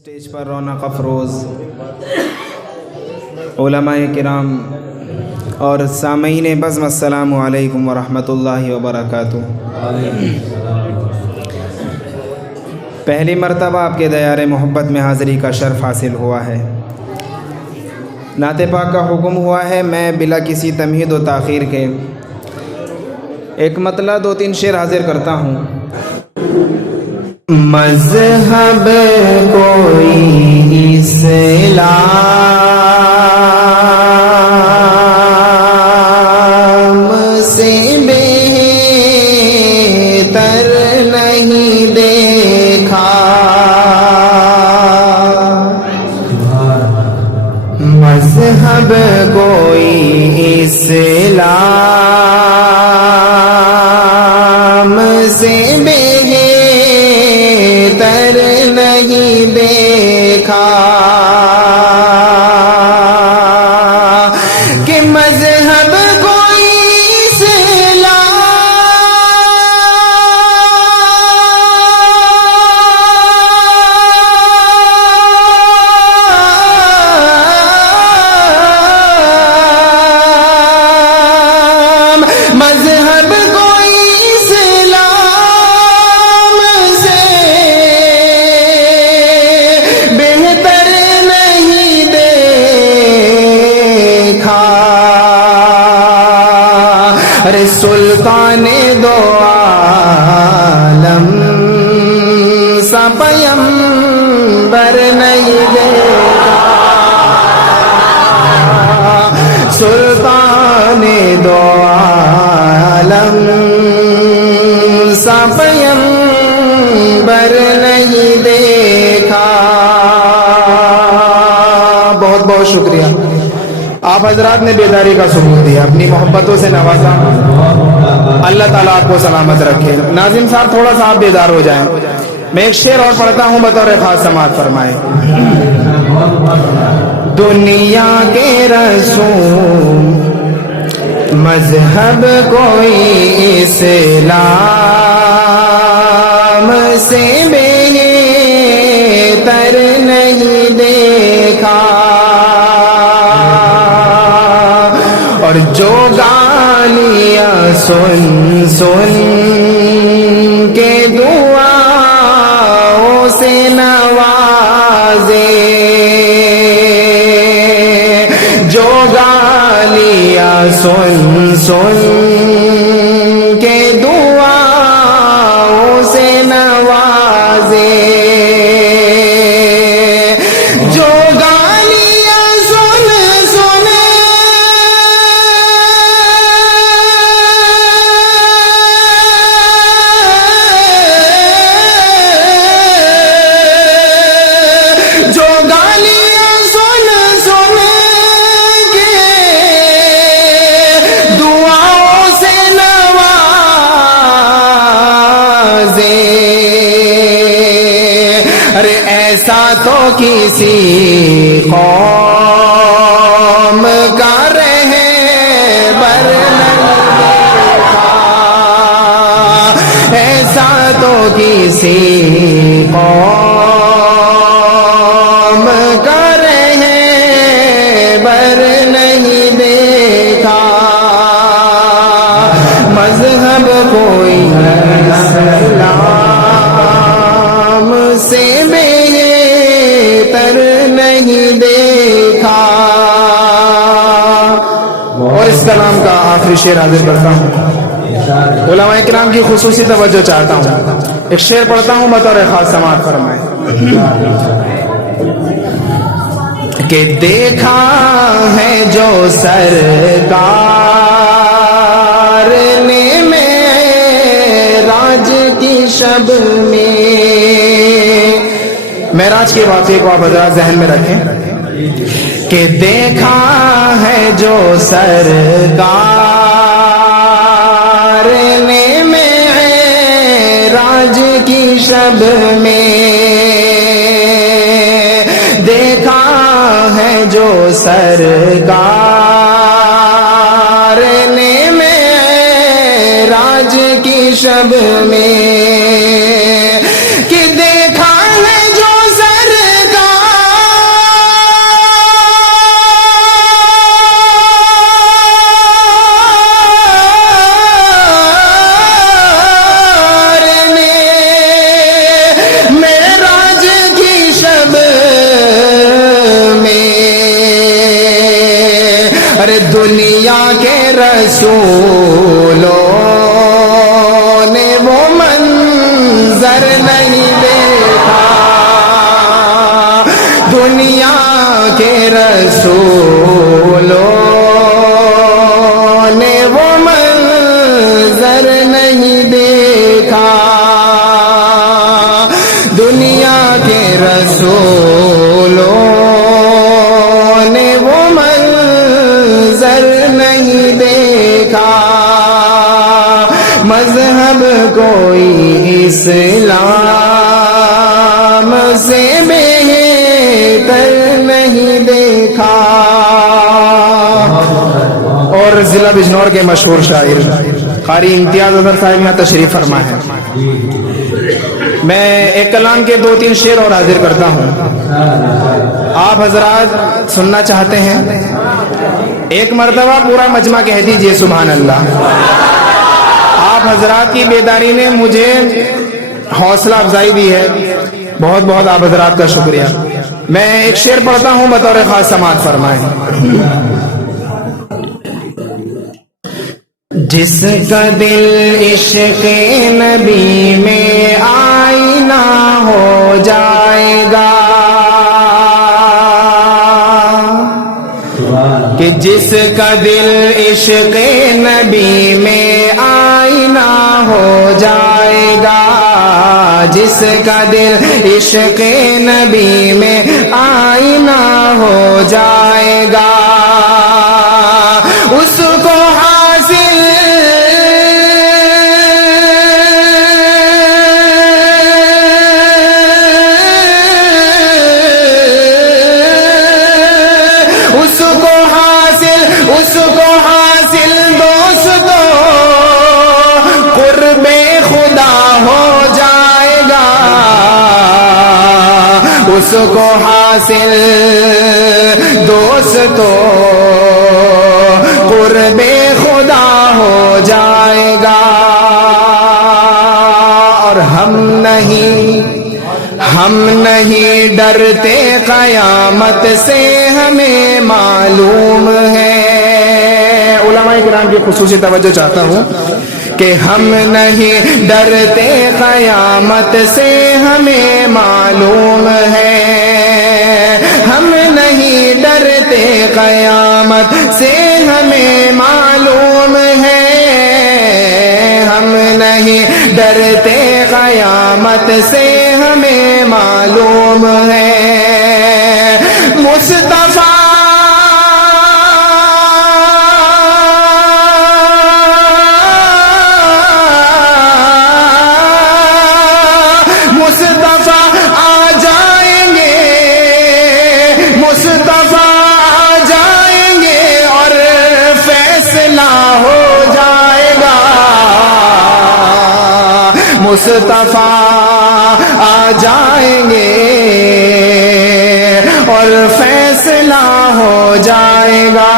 Stage پر رونق افروز علماء کرام اور سامعین بزم، السلام علیکم ورحمۃ اللہ وبرکاتہ۔ پہلی مرتبہ آپ کے دیار محبت میں حاضری کا شرف حاصل ہوا ہے۔ نعت پاک کا حکم ہوا ہے، میں بلا کسی تمہید و تاخیر کے ایک مطلع 2-3 شعر حاضر کرتا ہوں۔ مذہب کوئی اسلام سے بہتر نہیں دیکھا، مذہب کوئی اسلام سے بہتر نہیں دیکھا، کہ مذہب کوئی اسلام، مذہب کوئی اسلام سے بہتر نہیں دیکھا۔ ارے سلطان دو عالم سا پیمبر نہیں دیکھا، سلطان دو عالم سا پیمبر نہیں دیکھا۔ بہت بہت شکریہ، آپ حضرات نے بیداری کا ثبوت دیا، اپنی محبتوں سے نوازا، اللہ تعالیٰ آپ کو سلامت رکھے۔ ناظم صاحب تھوڑا سا آپ بیدار ہو جائیں، میں ایک شعر اور پڑھتا ہوں، بطور خاص سماعت فرمائیں۔ دنیا کے رسول مذہب کوئی اسلام سے بہتر نہیں دیکھا، اور جو گالیاں سن سن کے دعاؤں سے نوازے، جو گالیاں سن سن کے دعاؤں سے نوازے، جو گالیاں سن سن جو گالیاں سن سن کے دعاؤں سے نوازے، ارے ایسا تو کسی قوم کا رہبر نہیں دیکھا، ایسا تو کسی قوم کا رہبر نہیں دیکھا، مذہب کوئی اسلام سے بہتر نہیں دیکھا۔ اور اس کلام کا آخری شعر حاضر کرتا ہوں، علماء کرام کی خصوصی توجہ چاہتا ہوں، ایک شعر پڑھتا ہوں، بطور خاص سماعت فرمائیں۔ کہ دیکھا ہے جو سرکار نے معراج کی شب میں، معراج کے واقعے کو آپ حضرات ذہن میں رکھیں، کہ دیکھا ہے جو سرکار نے معراج کی شب میں، دیکھا ہے جو سرکار نے معراج کی شب میں، کہ دیکھا ہے جو سرکار دنیا کے رسولوں نے وہ منظر نہیں دیکھا، دنیا کے رسولوں نے وہ منظر نہیں دیکھا، دنیا کے رسولوں نے وہ منظر نہیں دیکھا، مذہب کوئی اسلام سے بہتر نہیں دیکھا۔ اور ضلع بجنور کے مشہور شاعر قاری امتیاز اظہر صاحب یہاں تشریف فرما ہے۔ میں ایک کلام کے 2-3 شعر اور حاضر کرتا ہوں، آپ حضرات سننا چاہتے ہیں؟ ایک مرتبہ پورا مجمع کہہ دیجئے سبحان اللہ۔ آپ حضرات کی بیداری نے مجھے حوصلہ افزائی دی ہے، بہت بہت آپ حضرات کا شکریہ۔ میں ایک شعر پڑھتا ہوں، بطور خاص سماعت فرمائیں۔ جس کا دل عشق نبی میں آئینہ ہو جائے گا، کہ جس کا دل عشق نبی میں آئینہ ہو جائے گا، جس کا دل عشق نبی میں آئینہ ہو جائے گا، اس کو حاصل دوستو قرب خدا ہو جائے گا، اس کو حاصل دوستو قرب خدا ہو جائے گا۔ اور ہم نہیں ڈرتے قیامت سے، ہمیں معلوم ہے، علماء کرام کی خصوصی توجہ چاہتا ہوں کہ ہم نہیں ڈرتے قیامت سے، ہمیں معلوم ہے، ہم نہیں ڈرتے قیامت سے، ہمیں معلوم ہے، ہم نہیں ڈرتے قیامت سے، ہمیں معلوم ہے، مصطفیٰ آ جائیں گے، مصطفیٰ آ جائیں گے اور فیصلہ ہو جائے گا، مصطفیٰ آ جائیں گے اور فیصلہ ہو جائے گا۔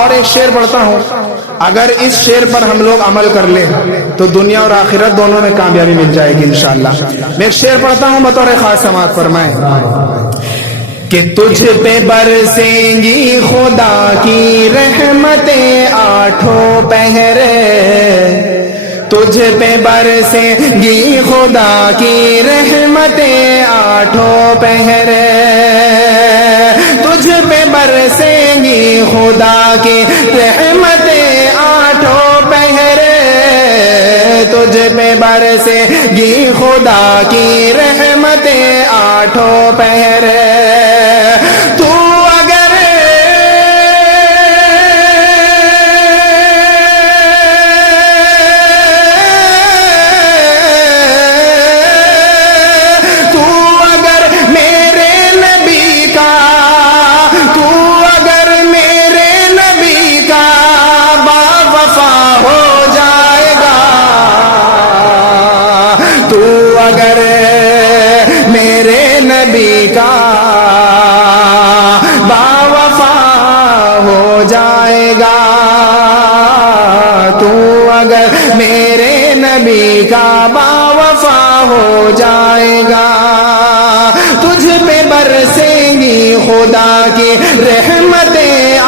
اور ایک شعر پڑھتا ہوں، اگر اس شعر پر ہم لوگ عمل کر لیں تو دنیا اور آخرت دونوں میں کامیابی مل جائے گی انشاءاللہ۔ میں ایک شعر پڑھتا ہوں، بطور خاص سماعت فرمائیں کہ تجھ پہ برسیں گی خدا کی رحمتیں آٹھوں پہر، تجھ پہ برسیں گی خدا کی رحمتیں آٹھوں پہر، تجھ پہ برسیں گی خدا کی رحمتیں آٹھوں پہر، تجھ پہ برسیں گی خدا کی رحمتیں آٹھوں پہر، تو اگر اگر میرے نبی کا باوفا ہو جائے گا، تو اگر میرے نبی کا باوفا ہو جائے گا، تجھ پہ برسیں گی خدا کی رحمتیں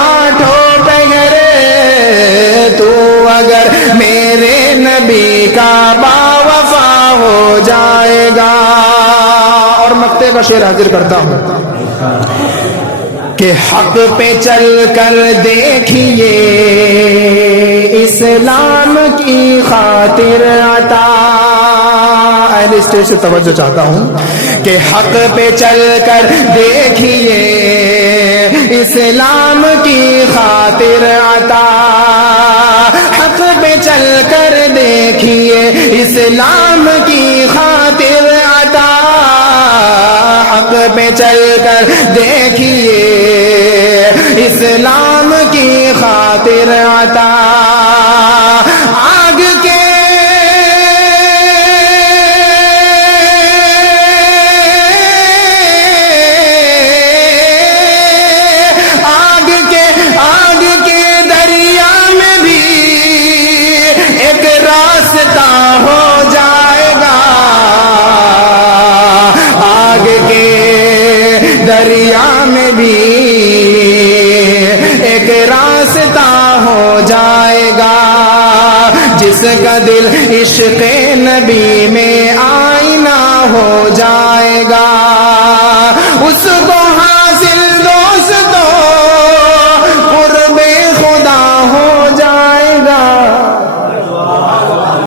نبی کا باوفا ہو جائے گا۔ اور مقطع کا شعر حاضر کرتا ہوں کہ حق پہ چل کر دیکھیے اسلام کی خاطر عطا۔ اہل اسٹیج سے توجہ چاہتا ہوں کہ حق پہ چل کر دیکھیے اسلام کی خاطر عطا۔ حق پہ چل کر دیکھیے اسلام کی خاطر عطا۔ حق پہ چل کر دیکھیے اسلام کی خاطر عطا۔ آگ کے دریا میں بھی ایک راستہ ہو جائے گا۔ آگ کے دریا میں بھی ایک راستہ ہو جائے گا۔ جس کا دل عشق نبی میں آئینہ ہو جائے گا۔